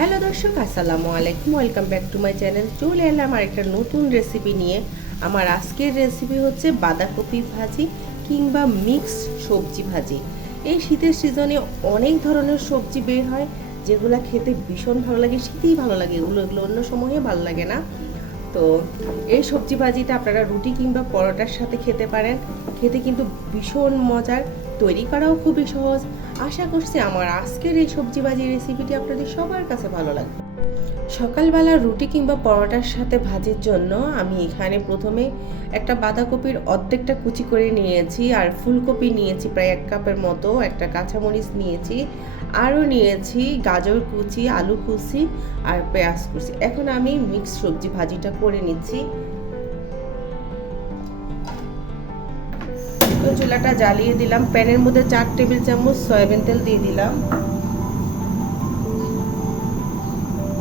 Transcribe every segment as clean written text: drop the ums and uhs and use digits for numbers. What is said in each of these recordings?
Hello দর্শক, আসসালামু আলাইকুম। Welcome back to my channel. চলে এলাম আর একটা নতুন রেসিপি নিয়ে। আমার আজকের রেসিপি হচ্ছে বাঁধাকপি ভাজি কিংবা মিক্সড সবজি ভাজি। এই শীতের সিজনে অনেক ধরনের সবজি বের হয় যেগুলো খেতে ভীষণ ভালো লাগে। শীতেই ভালো লাগে, এগুলো অন্য সময়ে ভালো লাগে না। তো এই সবজি ভাজিটা আপনারা রুটি কিংবা পরোটার সাথে খেতে পারেন। খেতে কিন্তু ভীষণ মজার, তৈরি করাও খুবই সহজ। আশা করছি আমার আজকের এই সবজি ভাজির রেসিপিটি আপনাদের সবার কাছে ভালো লাগবে। সকালবেলা রুটি কিংবা পরোটার সাথে ভাজির জন্য আমি এখানে প্রথমে একটা বাঁধাকপির অর্ধেকটা কুচি করে নিয়েছি, আর ফুলকপি নিয়েছি প্রায় 1 কাপের মতো, একটা কাঁচামরিচ নিয়েছি, আরও নিয়েছি গাজর কুচি, আলু কুচি আর পেঁয়াজ কুচি। এখন আমি মিক্স সবজি ভাজিটা করে নিচ্ছি। তো চুলাটা জ্বালিয়ে দিলাম। প্যানের মধ্যে 4 টেবিল চামচ সয়াবিন তেল দিয়ে দিলাম।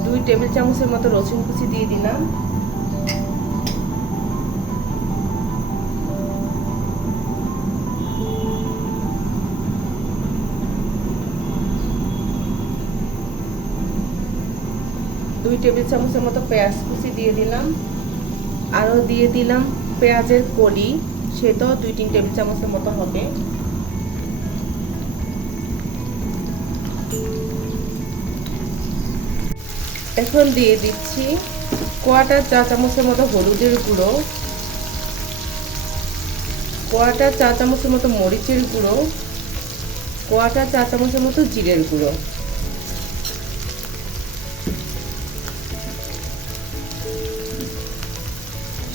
2 টেবিল চামচের মতো রসুন কুচি দিয়ে দিলাম। দুই টেবিল চামচের মতো পেঁয়াজ কুচি দিয়ে দিলাম। আরও দিয়ে দিলাম পেঁয়াজের কলি, সেটাও 2-3 টেবিল চামচের মতো হবে। এখন দিয়ে দিচ্ছি 1/4 চা চামচের মতো হলুদের গুঁড়ো, 1/4 চা চামচের মতো মরিচের গুঁড়ো, 1/4 চা চামচের মতো জিরের গুঁড়ো।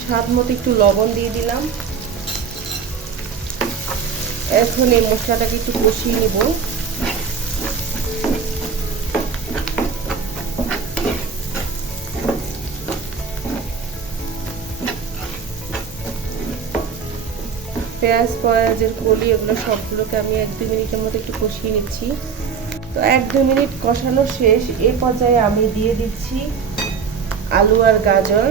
স্বাদ মতো একটু লবণ দিয়ে দিলাম। এখন এই মশলাটাকে একটু কষিয়ে নিব। পেঁয়াজের কলি এগুলো সবগুলোকে আমি 1-2 মিনিটের মতো একটু কষিয়ে নিচ্ছি। তো 1-2 মিনিট কষানো শেষ। এই পর্যায়ে আমি দিয়ে দিচ্ছি আলু আর গাজর।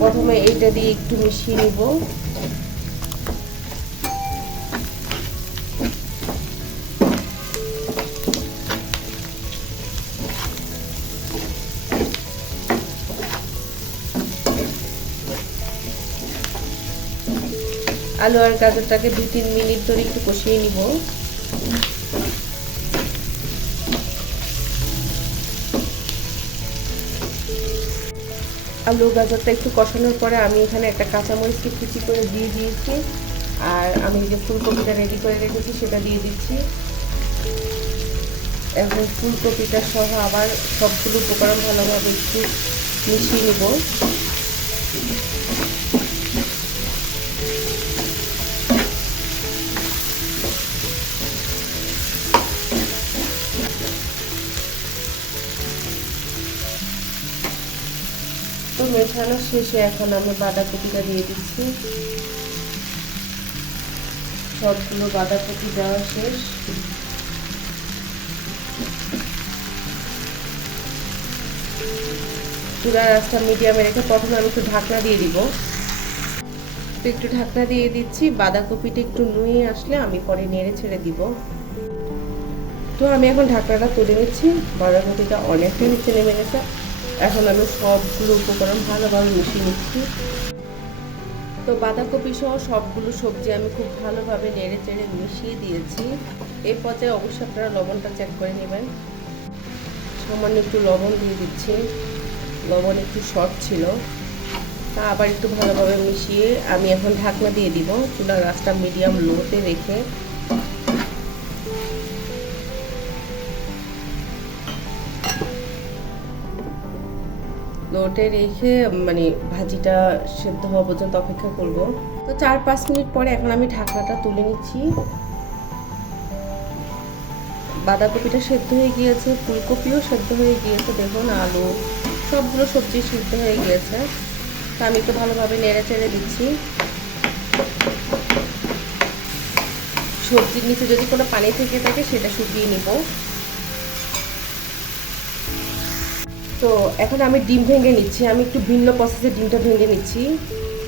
প্রথমে এইটা দিয়ে একটু মিশিয়ে নিব। আলু আর গাজরটাকে 2-3 মিনিট ধরে একটু কষিয়ে নিব। আলু গাজরটা একটু কষানোর পরে আমি এখানে একটা কাঁচামরিচকে কুচি করে দিয়ে দিয়েছি, আর আমি যে ফুলকপিটা রেডি করে রেখেছি সেটা দিয়ে দিচ্ছি। এখন ফুলকপিটা সহ আবার সবগুলো উপকরণ ভালোভাবে একটু মিশিয়ে নিব। তো মেশানো শেষে এখন আমি বাঁধাকপিটা দিয়ে দিচ্ছি। সবগুলো বাঁধাকপি দেওয়া শেষ। চুলার আঁচটা মিডিয়ামে রেখে প্রথমে আমি একটু ঢাকনা দিয়ে দিব। তো একটু ঢাকনা দিয়ে দিচ্ছি। বাঁধাকপিটা একটু নুয়ে আসলে আমি পরে নেড়ে ছেড়ে দিব। তো আমি এখন ঢাকনাটা তুলে নিচ্ছি। বাঁধাকপিটা অনেকটাই নিচে নেমে গেছে। এখন আমি সবগুলো উপকরণ ভালোভাবে মিশিয়ে নিচ্ছি। তো বাঁধাকপি সহ সবগুলো সবজি আমি খুব ভালোভাবে নেড়ে চেড়ে মিশিয়ে দিয়েছি। এই পর্যায়ে অবশ্যই আপনারা লবণটা চেক করে নেবেন। সামান্য একটু লবণ দিয়ে দিচ্ছি। লবণ একটু শর্ট ছিল, তা আবার একটু ভালোভাবে মিশিয়ে আমি এখন ঢাকনা দিয়ে দিব। চুলার আঁচটা মিডিয়াম লোতে রেখে মানে ভাজিটা সেদ্ধ হওয়া পর্যন্ত অপেক্ষা করব। তো 4-5 মিনিট পরে এখন আমি ঢাকনাটা তুলে নিচ্ছি। বাঁধাকপিটা সেদ্ধ হয়ে গিয়েছে, ফুলকপিও সেদ্ধ হয়ে গিয়েছে, দেখুন আলু সবগুলো সবজি সিদ্ধ হয়ে গিয়েছে। তো আমি একটু ভালোভাবে নেড়ে চেড়ে দিচ্ছি। সবজির নিচে যদি কোনো পানি থেকে থাকে সেটা শুকিয়ে নিব। তো এখন আমি ডিম ভেঙে নিচ্ছি। আমি একটু ভিন্ন প্রসেসে ডিমটা ভেঙে নিচ্ছি।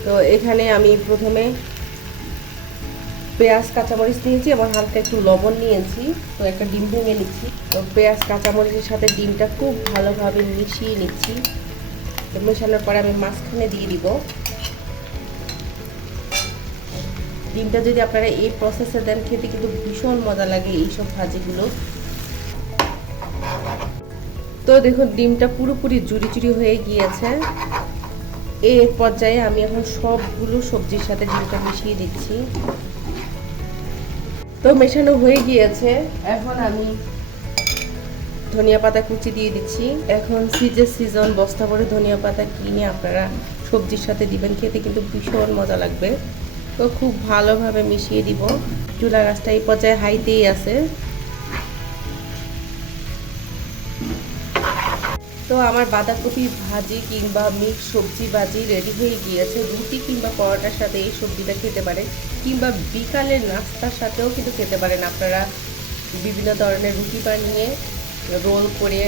তো এখানে আমি প্রথমে পেঁয়াজ কাঁচামরিচ নিয়েছি এবং হালকা একটু লবণ নিয়েছি। তো একটা ডিম ভেঙে নিচ্ছি। তো পেঁয়াজ কাঁচামরিচের সাথে ডিমটা খুব ভালোভাবে মিশিয়ে নিচ্ছি। তো মেশানোর পরে আমি মাঝখানে দিয়ে দিব। ডিমটা যদি আপনারা এই প্রসেসে দেন খেতে কিন্তু ভীষণ মজা লাগে এইসব ভাজিগুলো। তো দেখুন ডিমটা পুরোপুরি জুড়ি জুড়ি হয়ে গিয়েছে। এই পর্যায়ে আমি এখন সবগুলো সবজির সাথে ডিমটা মিশিয়ে দিচ্ছি। তো মেশানো হয়ে গিয়েছে। এখন আমি ধনিয়া পাতা কুচি দিয়ে দিচ্ছি। এখন সিজন বস্তা করে ধনিয়া পাতা কিনে আপনারা সবজির সাথে দিবেন, খেতে কিন্তু ভীষণ মজা লাগবে। তো খুব ভালোভাবে মিশিয়ে দিব। চুলার আঁচটা এই পর্যায়ে হাইতেই আছে। তো আমার বাঁধাকপি ভাজি কিংবা মিক্স সবজি ভাজি রেডি হয়ে গিয়েছে। রুটি কিংবা পরোটার সাথে এই সবজিটা খেতে পারেন, কিংবা বিকালের নাস্তার সাথেও কিন্তু খেতে পারেন। আপনারা বিভিন্ন ধরনের রুটি বানিয়ে রোল করে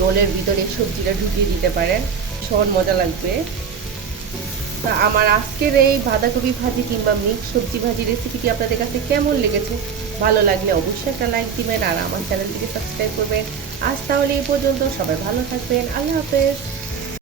রোলের ভিতরে সবজিটা ঢুকিয়ে দিতে পারেন, ভীষণ মজা লাগবে। তা আমার আজকের এই বাঁধাকপি ভাজি কিংবা মিক্স সবজি ভাজি রেসিপিটি আপনাদের কাছে কেমন লেগেছে? ভালো লাগলে অবশ্যই একটা লাইক দিবেন আর আমার চ্যানেলটিকে সাবস্ক্রাইব করবেন। আজ তাহলে এই পর্যন্ত, সবাই ভালো থাকবেন। আল্লাহ হাফেজ।